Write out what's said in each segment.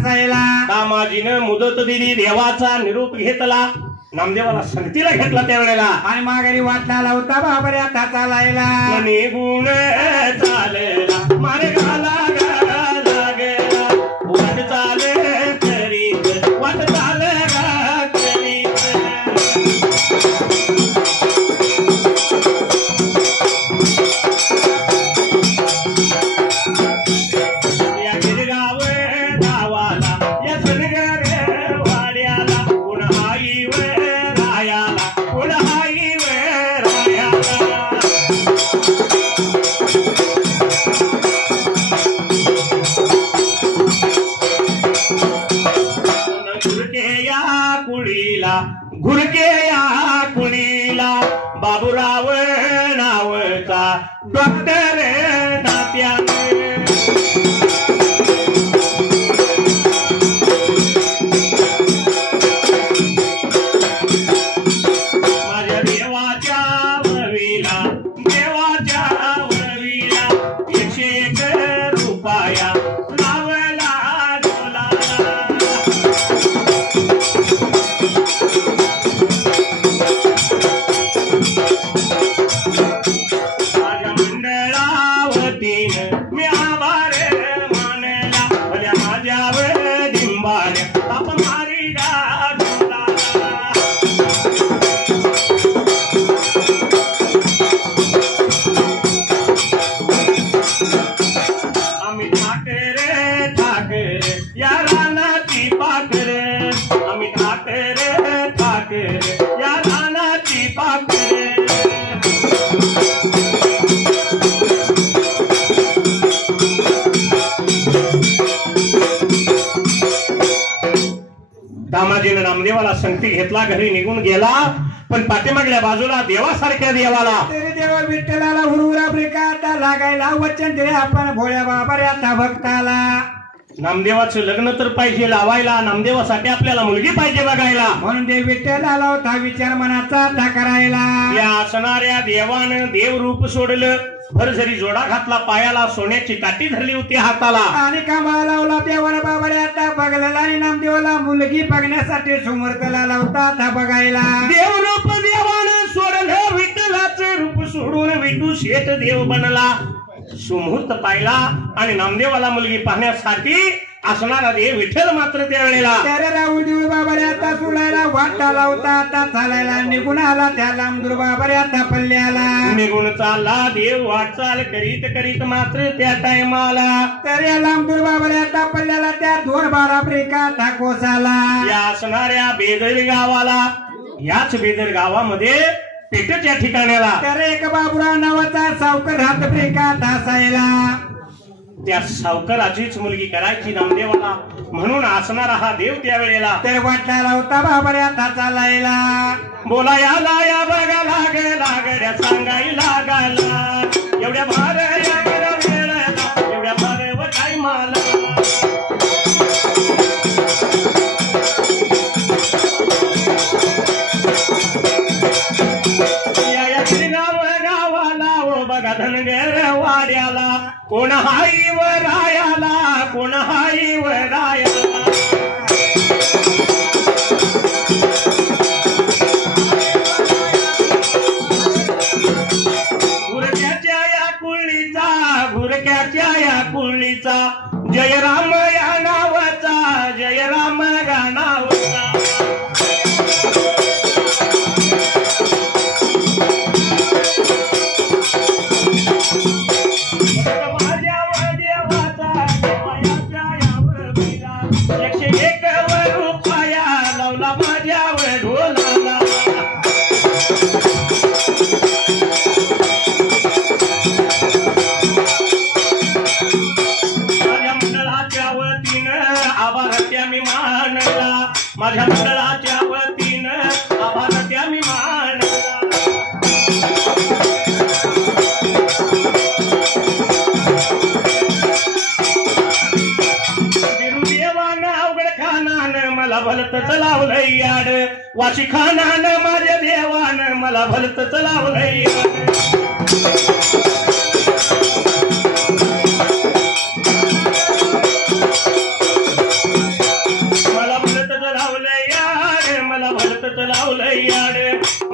ठासायला दामाजीनं मुदत दिली देवाचा निरोप घेतला नामदेवाला संगतीला घेतला त्यावेळेला आणि माघारी वाटला होता बाबऱ्या ठाचा लायला निगुण चालला मार्गाला लागला वाट चाले करीत वाट चाले करीत या गिरगाव गावाला या सनगर वाड्याला कोण आई व रायाला कोण आई व रायाला घुरके या कुळीला बाबूराव नावचा डॉक्टर नात्याने माझ्या देवाच्या वळवीला 101 रुपया लावला डोलाला माझ्या मंडळावतीनं मी आभार मानला भल्या माझ्यावर डिंबाऱ्या ताप मारी गाडला आम्ही ठाकरे या रानाची पाखरे आम्ही ठाकरे या रानाची पाखरे दामाजीनं नामदेवाला संगती घेतला घरी निघून गेला पण पाठीमागल्या बाजूला देवासारख्या देवाला तरी देवा विठ्ठलाला हुरुरा ब्रिकाता लागायला वचन दिले आपण भोळ्या बाबऱ्या भक्ताला नामदेवाचं लग्न तर पाहिजे लावायला नामदेवासाठी आपल्याला मुलगी पाहिजे बघायला म्हणून देव विठ्ठलाला होता विचार मनाचा था करायला या असणाऱ्या देवानं देवरूप सोडलं भरझरी जोडा घातला पायाला सोन्याची काठी धरली होती हाताला आणि कामाला लावला देवाला बाबऱ्या था बघलेला आणि नामदेवाला मुलगी बघण्यासाठी सुमर्थला लावता था बघायला देवरूप देवानं सोडलं विठ्ठलाचं रूप सोडून विठू शेठ देव बनला सुमुहूर्त पाहिला आणि नामदेवाला मुलगी पाहण्यासाठी असणारा देव विठ्ठल मात्र त्यावेळेला त्याला राहू देऊ बाबऱ्या आता सुलायला वाटा लावता आता चालायला निघून आला त्या लांबदूर बाबऱ्या आता पल्ल्याला निघून चालला देव वाटचाल करीत करीत मात्र त्या टायमाला तर या लांबदूर बाबऱ्या आता पल्ल्याला त्या 2 बारा ब्रेका था कोसाला या असणाऱ्या बेदर गावाला याच बेदर गावामध्ये पेटच्या ठिकाणाला तर एक बाबुराव नावाचा सावकर हात ब्रेका ठासायला त्या सावकाराचीच मुलगी करायची नामदेवाला म्हणून असणारा हा देव त्यावेळेला तर वाटला होता बाबऱ्या ठाचा लायला बोलायला या बघा लागड्या सांगायला लागला एवढ्या भार या वेळेला एवढ्या भार व काय मला बघा धनगर वाड्याला कोण हाई व रायाला कोण हाई व रायाला घुरक्याच्या या कुळणीचा जयराम या नावाचा जयराम या नावाचा माझ्या मंडळाच्या वतीनं आभार त्या मी मानला बिरुदेवानं अवघड खानानं मला भलतच लावलंय याड वाशी खानानं माझ्या देवानं मला भलतच लावलंय याड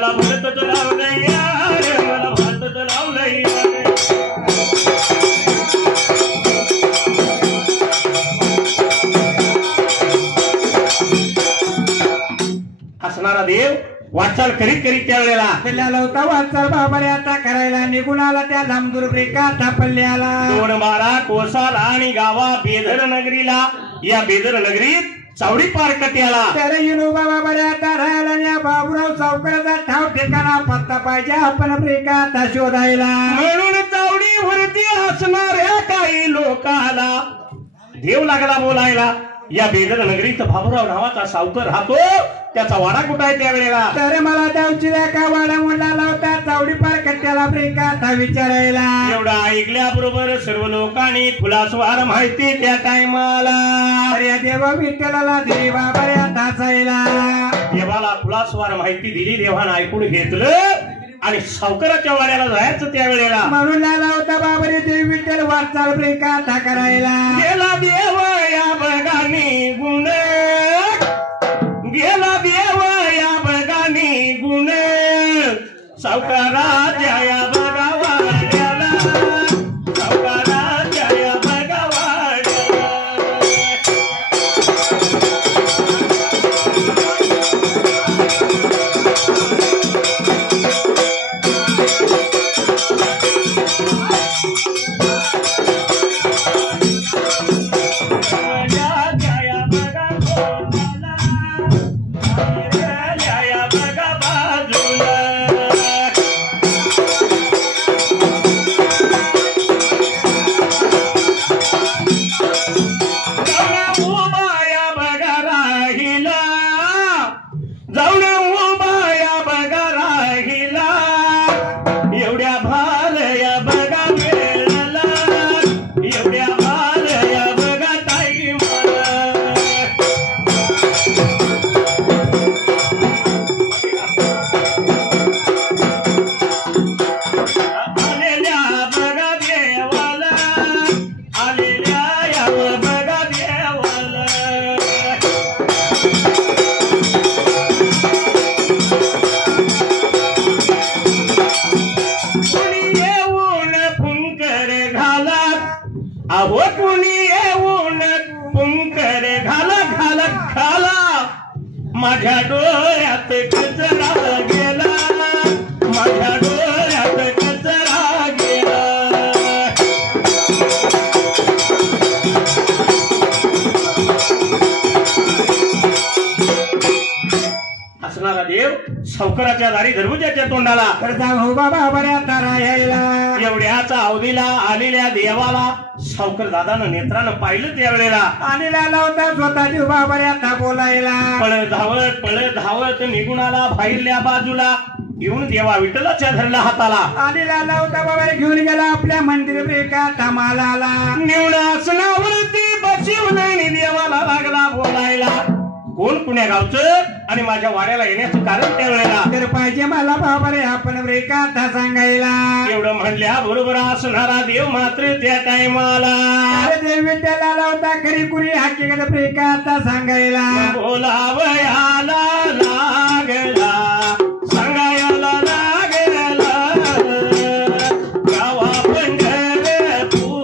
मला भरतच लावलंय यार, मला भरतच लावलंय यार. हसणारा देव वाटचाल करीत करीत त्यावेळेला पल्ल्याला होता वाचाल बाबारे आता करायला निघून आला त्या लांबदुर्ब्रेका पल्ल्याला. 2-12 कोसाला आणि गावा बेदर नगरीला. या बेदर नगरीत चावडी पार कट्याला. तर युनोबा बाबारे आता राहायला या बाबूराव सावकाराचा ठाव ठिकाणा पत्ता पाहिजे आपण ब्रेका आता शोधायला. म्हणून चावडीवरती असणाऱ्या काही लोकाला देव लागला बोलायला. या बेदर नगरीत बाबूराव नावाचा सावकर राहतो. त्याचा वाडा कुठं आहे त्यावेळेला. तर मला त्या का वाडा मुला लावता चावडी पार कट्ट्याला ब्रेका आता विचारायला. एवढा ऐकल्याबरोबर सर्व लोकांनी खुलासवार माहिती त्या टायमाला. अरे देवा विठ्ठलाला दिली बाबारे आता असायला. देवाला खुलासवार माहिती दिली. देवानं ऐकून घेतलं आणि सावकाराच्या वाड्याला जायचं त्यावेळेला. म्हणून लाला होता बाबारे देवी विठ्ठल वाटचाल ब्रेका आता करायला. गेला देव या बगानी गुण, गेला देव या बगानी गुण, सावकाराच्या या बगा वाड्याला, सावकाराच्या या बगा वाड्याला. अहो कुणी येऊन पुंकर घालत घालत खाला. माझ्या डोळ्यात कचरा गेला, माझ्या डोळ्यात कचरा गेला. असणारा देव सावकाराच्या दारी दरवाजाच्या तोंडाला. हो बाबा बऱ्या तारा यायला. एवढ्याचा अवधीला आलेल्या देवाला सावकर दादानं नेत्रानं पाहिलं त्यावेळेला. आणि लाला होता स्वतःची उभा बऱ्या बोलायला. पळत धावत निघून आला बाहेरल्या बाजूला. येऊन देवा विठ्ठलाच्या धरला हाताला. आणि लाला होता बाबा घेऊन गेला आपल्या मंदिर ब्रेका तमाला. निवड आसनावरती बसवून देवाला लागला बोलायला. कोण पुण्या गावचं आणि माझ्या वाड्याला येण्याचं कारण त्यावेळेला. तर पाहिजे मला बाबा रे आपण ब्रेका सांगायला. एवढं म्हणल्या बरोबर असणारा देव मात्र त्या टायमाला देव विठ्ठला लावता खरी कुरी हकीकत ब्रेका सांगायला. बोलावयाला लागला, सांगायला लागला. गावा पंढरपुराला,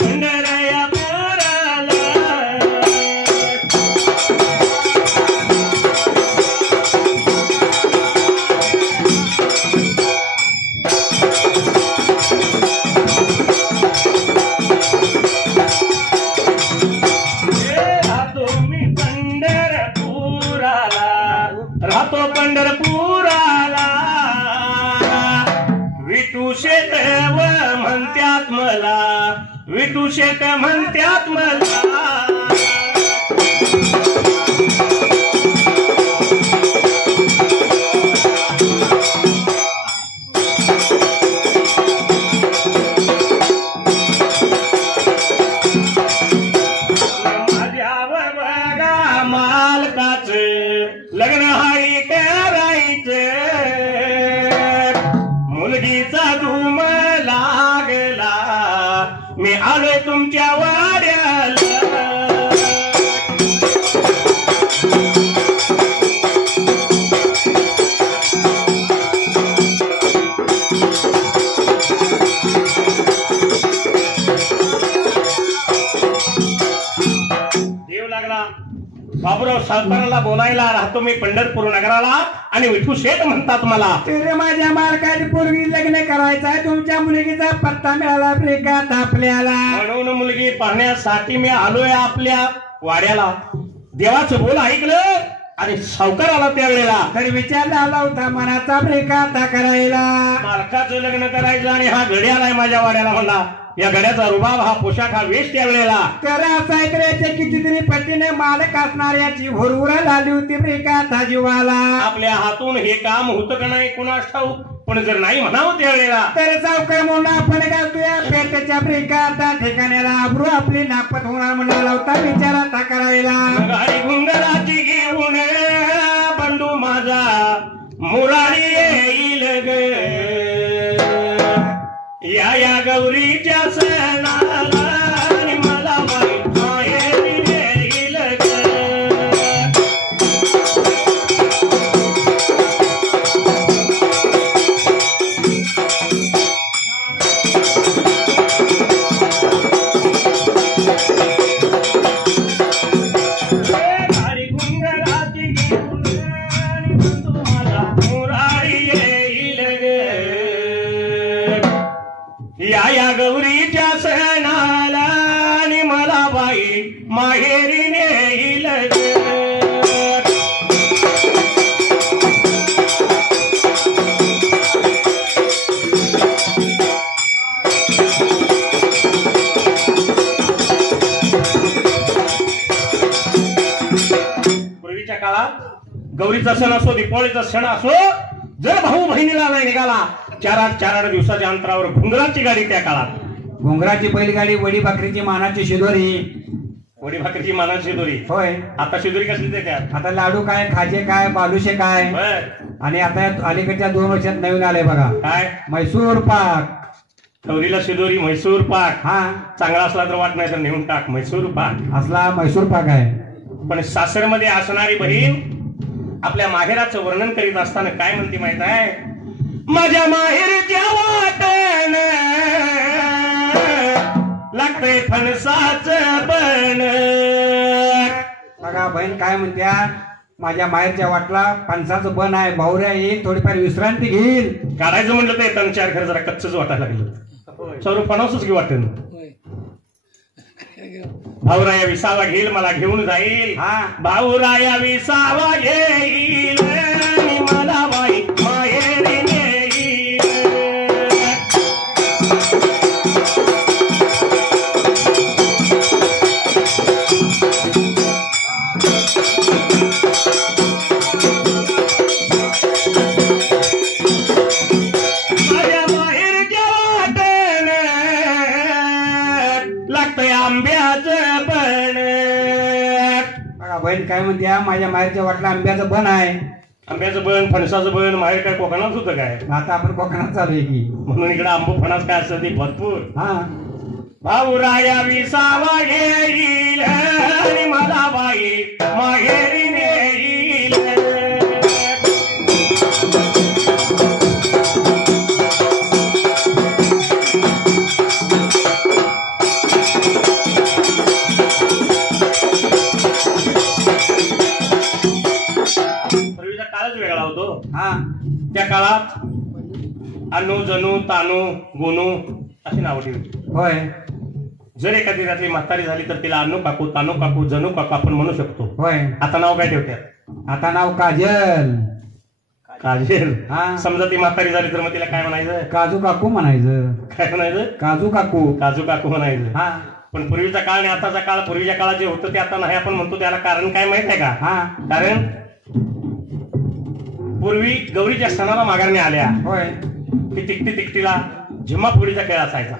पंढरया पुराला. राहतो पंढरपुराला. विठू शेट म्हणत्यात मला, विठू शेट म्हणत्यात मला. लग्न हाई करायचं, मुलगीचा धूम लागला. मी आलोय तुमच्या वाड्याला. बाबूराव सावकाराला बोलायला राहतो मी पंढरपूर नगराला आणि विठू शेठ म्हणतात मला. तर माझ्या मालकाची पोरगी लग्न करायचं आहे, तुमच्या मुलगीचा पत्ता मिळाला ब्रेकात आपल्याला. म्हणून मुलगी पाहण्यासाठी मी आलोय आपल्या वाड्याला. देवाचं बोल ऐकलं आणि सावकार आला त्यावेळेला. तर विचार झाला होता मनाचा ब्रेकात करायला. मालकाचं लग्न करायचं आणि हा घडी आलाय माझ्या वाड्याला. म्हणला या गड्याचा रुबाब, हा पोशाख, हा वेश त्यावेळेला. तर असं ऐकल्याचे कितीतरी पटीने मालक असणाऱ्याची भुरभुरा झाली होती ब्रेकात जीवाला. आपल्या हातून हे काम होतं का नाही कुणास ठाऊक, पण जर नाही म्हणावं त्यावेळेला तर सावकार म्हणून आपण घालतोय पेटच्या ब्रेकात ठिकाण्याला. आबरू आपली नापत होणार म्हणाला होता विचारात करायला. गाडी घुंगराची घेऊन बंडू माझा मुरारी येईल ग, या गौरीच्या सणाला आणि मला माहेरी येईल ग. गाडी घुंगराची घेऊन आणि बंडू माझा मुरारी येईल ग, या गौरीच्या सणाला आणि मला बाई माहेरी नेईल ग. पूर्वीच्या काळात गौरीचा सण असो, दीपावलीचा सण असो, जर भाऊ बहिणीला नाही निघाला 4-8 दिवसाच्या अंतरावर घुंगराची गाडी. त्या काळात घोंगराची बैलगाडी, वडी भाकरीची मानाची शिदोरी. वडी भाकरीची मानाची शिदोरी. होय. आता शिदोरी कसली देतात? आता लाडू काय, खाजे काय, बालुशे काय. बर. आणि आता अलीकडच्या 2 वर्षात नवीन आलंय बघा, काय? मैसूर पाक. गौरीला शिदोरी, म्हैसूर पाक. हा, चांगला असला तर वाट नाही तर नेऊन टाक म्हैसूर पाक. असला मैसूर पाक आहे. पण सासरमध्ये असणारी बहीण आपल्या माहेराचं वर्णन करीत असताना काय म्हणते माहित आहे? माझ्या माहेरच्या वाटण लागतंय फणसाचं बन. बघा बहीण काय म्हणत्या, माझ्या माहेरच्या वाटला फणसाचं बन आहे, भाऊऱ्या येईल थोडीफार विश्रांती घेईल. काढायचं म्हणलं तर 3-4 घर जरा कच्चच वाटायला लागलं. सर्व फणसच घेऊ वाटेल. भाऊराया विसावा घेईल, मला घेऊन जाईल. हा, भाऊराया विसावा येईल आणि मला बाई माहेरी नेईल. माझ्या माहेरच्या वाटण लागतंय आंब्याचं बन. बघा बहीण काय म्हणत्या, माझ्या माहेरच्या वाटला आंब्याचं बन आहे. आंब्याचं बन, फणसाचं बन, माहेर काय कोकणात होतं काय? आता आपण कोकणात चालू आहे की, म्हणून इकडे आंबो फणस काय असतं ते भरपूर. हा. भाऊराया विसावा येईल आणि मला बाई माहेरी नेईल. पूर्वीचा काळच वेगळा होतो. हा, त्या काळात अनु, जणू, तानू, गोनू अशी नावं ठेवली. होय. जर एखादी रात्री म्हातारी झाली तर तिला अनु काकू, तानू काकू, जणू काकू आपण म्हणू शकतो. होय. आता नाव काय ठेवतात? आता नाव काजल. काजल. हा. समजा ती म्हातारी झाली तर मग तिला काय म्हणायचं? काजू काकू म्हणायचं. काय म्हणायचं? काजू काकू. काजू काकू म्हणायचं. हा. पण पूर्वीचा काळ आणि आताचा काळ, पूर्वीच्या काळात जे होतं ते आता नाही आपण म्हणतो. त्याला कारण काय माहित आहे का? हा. कारण पूर्वी गौरीच्या सणाला माघारणी आल्या होय. की तिकटीला झिम्मा फुगडीचा खेळ असायचा.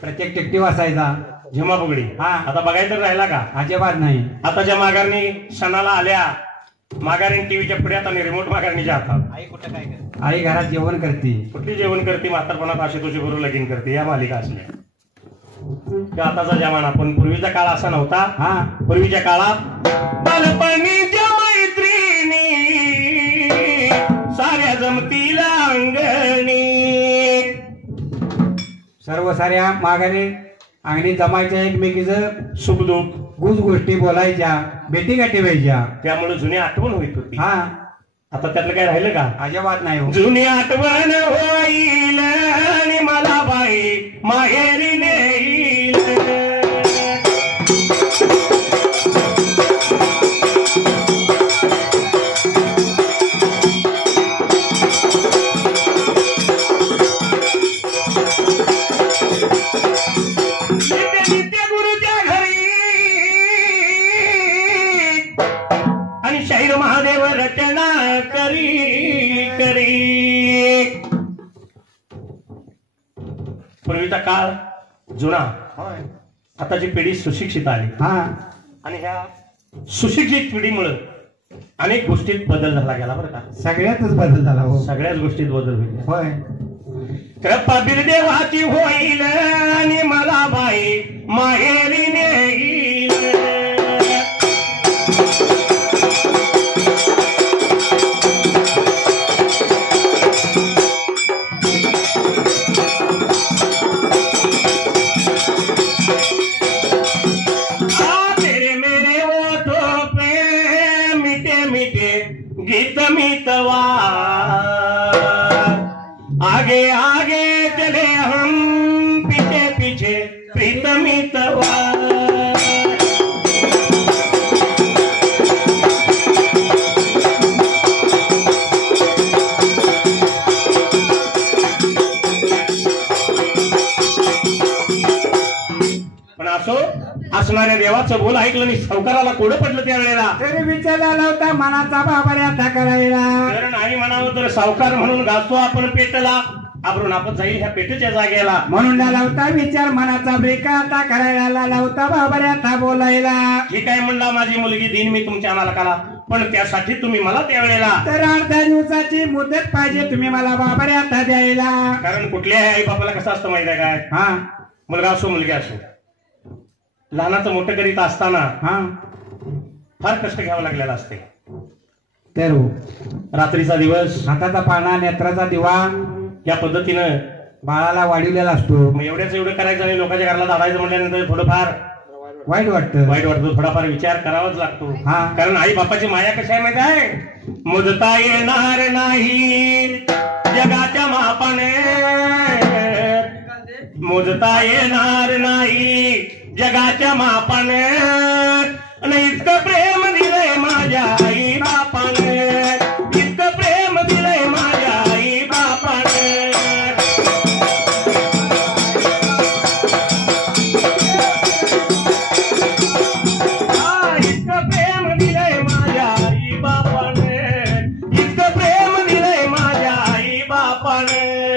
प्रत्येक टिकटी वाचायचा. झिम्मा फुगडी. हा. आता बघायचं राहिला का? अजिबात नाही. आता ज्या माघारणी सणाला आल्या, माघारीन टीव्हीच्या पुढे आणि रिमोट माघारणीच्या हातात. आई घरात जेवण करते. कुठली जेवण करते? म्हातारपणात आशुतोषी बरोबर लगीन करते. या मालिका असल्या का आताचा जमाना. पण पूर्वीचा काळ असा नव्हता. हा. पूर्वीच्या काळात बालपणीच्या मैत्रिणी साऱ्या जमतीला अंगणी. सर्व साऱ्या माघारी अंगणी जमायच्या, एकमेकीचं सुखदुःख गोष्टी बोलायच्या, भेटीगाठी व्हायच्या. त्यामुळे जुनी आठवण होत होती. हा, आता त्यातलं काय राहिलं का? अजिबात नाही हो. जुनी आठवण होईल आणि मला बाई माहेरी नेईल. नित्य गुरुच्या घरी आणि शाहीर महादेव रचना करी करी. पूर्वीचा काळ जुना, होय. आताची पिढी सुशिक्षित आली हा, आणि ह्या सुशिक्षित पिढीमुळे अनेक गोष्टीत बदल झाला गेला बरं का. सगळ्यातच बदल झाला हो. सगळ्याच गोष्टीत बदल होईल. होय. कृपा बिरदेवाची होईल आणि मला बाई माहेरी नेईल. तेरे मेरे ओठों पे मीठे मीठे गीत मितवा. आगे आगे चले हम पीछे पीछे प्रीत मितवा. पण असो, असणाऱ्या देवाचं बोल ऐकलं नाही, सावकाराला कोडं पडलं त्यावेळेला. तरी विचार आला होता मनाचा बाबऱ्या करायला. कारण आणि म्हणावं तर सावकार म्हणून गाजतो आपण पेटला, आपण आपण जाईल ह्या पेटेच्या जागेला. म्हणून आला होता विचार मनाचा ब्रेका आता करायला आला होता बाबऱ्या बोलायला. ठीक आहे म्हणला, माझी मुलगी देईन मी तुमच्या मालकाला, पण त्यासाठी तुम्ही मला त्यावेळेला. तर 8-10 दिवसाची मुदत पाहिजे तुम्ही मला बाबऱ्या द्यायला. कारण कुठल्याही आई बापाला कसं असतं माहिती आहे काय? हा, मुलगा असो मुलगी असो, लहानाचं मोठं करीत असताना हा, फार कष्ट घ्यावं लागलेलं असते. तर हो. रात्रीचा दिवस, हाताचा पाना, नेत्राचा दिवा या पद्धतीनं बाळाला वाढवलेला असतो. मग एवढं करायचं आणि लोकांच्या घराला धाडायचं म्हटल्यानंतर थोडंफार वाईट वाटतं. वाईट वाटतं, थोडाफार विचार करावाच लागतो. हा. कारण आई बापाची माया कशी आहे माहिती आहे? मुदता येणार नाही जगाच्या मापाने, मोजता येणार नाही जगाच्या मापाने. आणि इतकं प्रेम दिलंय माझ्या आई बापाने, इतकं प्रेम दिलंय माझ्या आई बापाने. इतकं प्रेम दिलंय माझ्या आई बापाने, इतकं प्रेम दिलंय माझ्या आई बापाने.